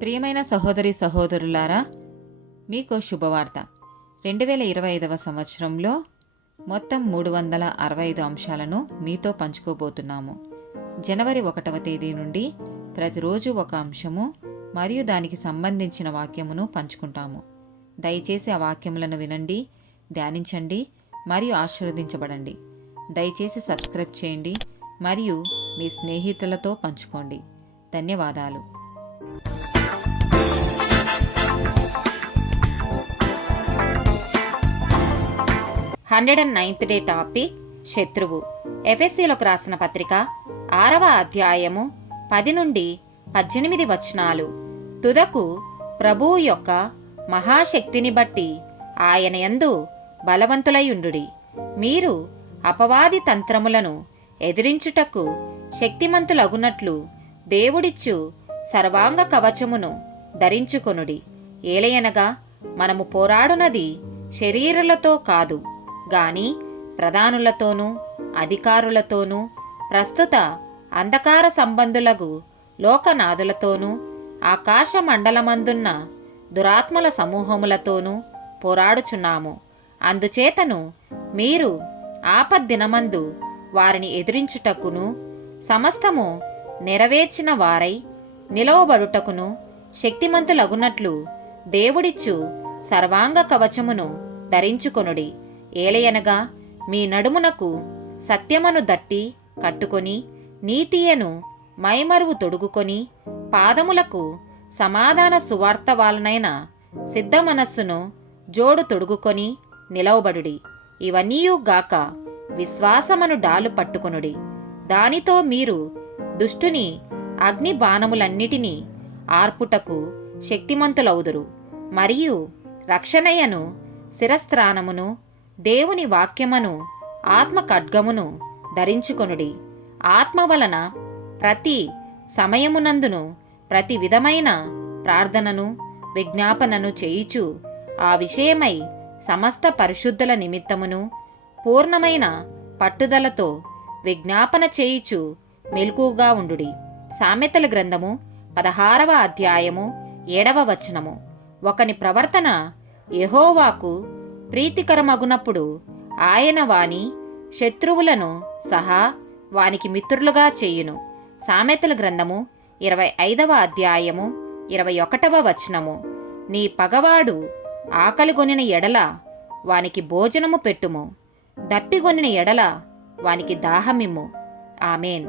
ప్రియమైన సహోదరి సహోదరులారా, మీకు శుభవార్త. 2025 సంవత్సరంలో మొత్తం 365 అంశాలను మీతో పంచుకోబోతున్నాము. జనవరి 1వ తేదీ నుండి ప్రతిరోజు ఒక అంశము మరియు దానికి సంబంధించిన వాక్యమును పంచుకుంటాము. దయచేసి ఆ వాక్యములను వినండి, ధ్యానించండి మరియు ఆశీర్వదించబడండి. దయచేసి సబ్స్క్రైబ్ చేయండి మరియు మీ స్నేహితులతో పంచుకోండి. ధన్యవాదాలు. 109th డే టాపిక్ శత్రువు. ఎఫెసీలకు రాసిన పత్రిక 6వ అధ్యాయము 10 నుండి 18 వచనాలు. తుదకు ప్రభువు యొక్క మహాశక్తిని బట్టి ఆయన యందు బలవంతులైయుండుడి. మీరు అపవాది తంత్రములను ఎదిరించుటకు శక్తిమంతులగునట్లు దేవుడిచ్చు సర్వాంగ కవచమును ధరించుకొనుడి. ఏలయనగా మనము పోరాడునది శరీరులతో కాదు గాని ప్రధానులతోనూ అధికారులతోనూ ప్రస్తుత అంధకార సంబంధులగు లోకనాథులతోనూ ఆకాశ మండలమందున్న దురాత్మల సమూహములతోనూ పోరాడుచున్నాము. అందుచేతను మీరు ఆపద్దినమందు వారిని ఎదిరించుటకును సమస్తము నెరవేర్చిన వారై నిలవబడుటకును శక్తిమంతులగునట్లు దేవుడిచ్చు సర్వాంగ కవచమును ధరించుకొనుడి. ఏలయనగా మీ నడుమునకు సత్యమను దట్టి కట్టుకొని నీతియను మైమరువు తొడుగుకొని పాదములకు సమాధాన సువార్తవాలనైన సిద్ధ మనస్సును జోడు తొడుగుకొని నిలవబడుడి. ఇవన్నీయుగాక విశ్వాసమను డాలు పట్టుకొనుడి. దానితో మీరు దుష్టుని అగ్ని బాణములన్నిటినీ ఆర్పుటకు శక్తిమంతులవుదురు. మరియు రక్షణయను శిరస్త్రాణమును దేవుని వాక్యమును ఆత్మ ఖడ్గమును ధరించుకొనుడి. ఆత్మ వలన ప్రతి సమయమునందును ప్రతి విధమైన ప్రార్థనను విజ్ఞాపనను చేయుచు ఆ విషయమై సమస్త పరిశుద్ధుల నిమిత్తమును పూర్ణమైన పట్టుదలతో విజ్ఞాపన చేయుచు మెలకుగా ఉండుడి. సామెతల గ్రంథము 16వ అధ్యాయము 7వ వచనము. ఒకని ప్రవర్తన యెహోవాకు ప్రీతికరమగునప్పుడు ఆయన వాని శత్రువులను సహా వానికి మిత్రులుగా చేయును. సామెతల గ్రంథము 25వ అధ్యాయము 21వ వచనము. నీ పగవాడు ఆకలిగొనిన ఎడల వానికి భోజనము పెట్టుము, దప్పిగొనిన ఎడల వానికి దాహమిమ్ము. ఆమేన్.